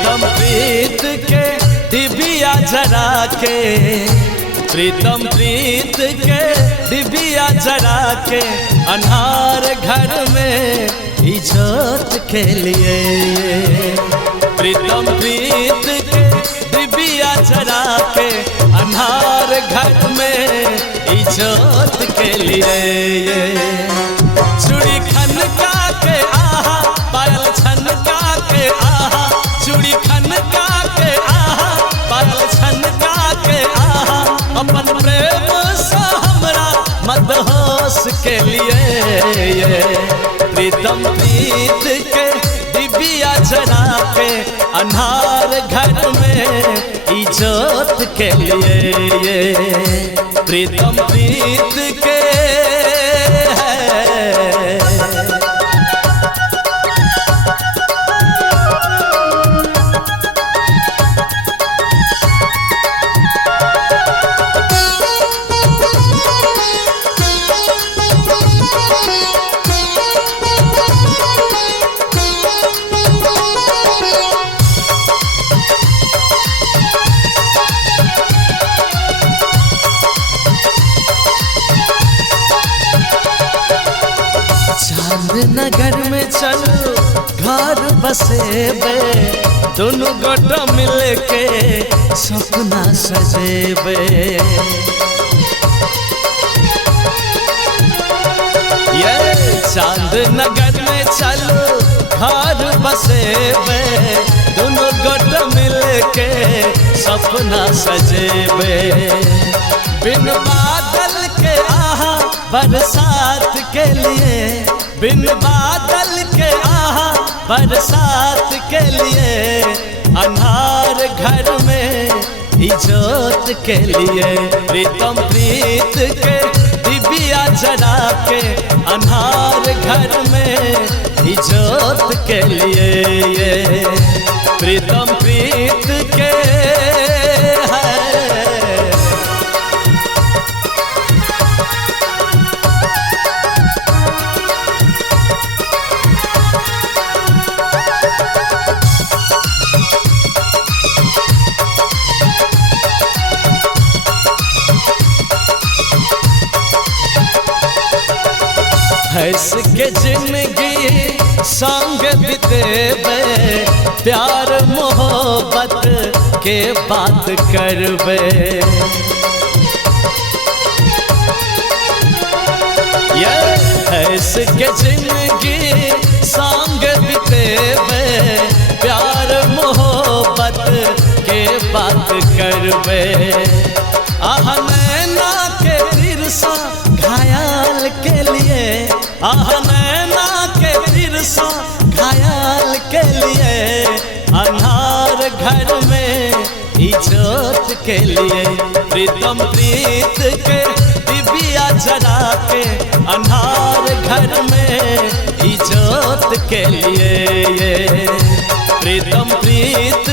प्रीतम प्रीत के डिबिया जरा के, प्रीतम प्रीत के डिबिया जरा के, अन्हार घर में इज्जत के लिए। प्रीतम प्रीत के डिबिया जरा के, अन्हार घर में इज्जत के लिए। चूड़ी खनका के आहा, पायल छनका के आहा, चूड़ी खनका के आहा, पायल छनका के आहा, अपन प्रेम सा हमरा मदहोश के लिए। प्रीतम प्रीत के डिबिया जरा के, अन्हार घर में इज्जत के लिए। प्रीतम प्रीत के नगर में चलो घर बसेबे, दोनों गोटा मिल के सपना सजेबे। ये चांद नगर में चलो घर बसेबे, दोनों गोटा मिल के सपना सजेबे। बिन बादल के आहा बरसात के लिए, बिन बादल के आहा बरसात के लिए, अन्हार घर में इज्जत के लिए। प्रीतम प्रीत के डिबिया जरा के, अन्हार घर में इज्जत के लिए। प्रीतम प्रीत के हंस के जिंदगी संग बितेबे, प्यार मोहब्बत के बात करबे। ये हंस के जिंदगी संग बितेबे, प्यार मोहब्बत के बात करबे। आह नैना के तिरसा घायल के लिए, आह नैना के तिरसा घायल के लिए, अन्हार घर में इज्जत के लिए। प्रीतम प्रीत के डिबिया जरा के, अन्हार घर में इज्जत के लिए। प्रीतम प्रीत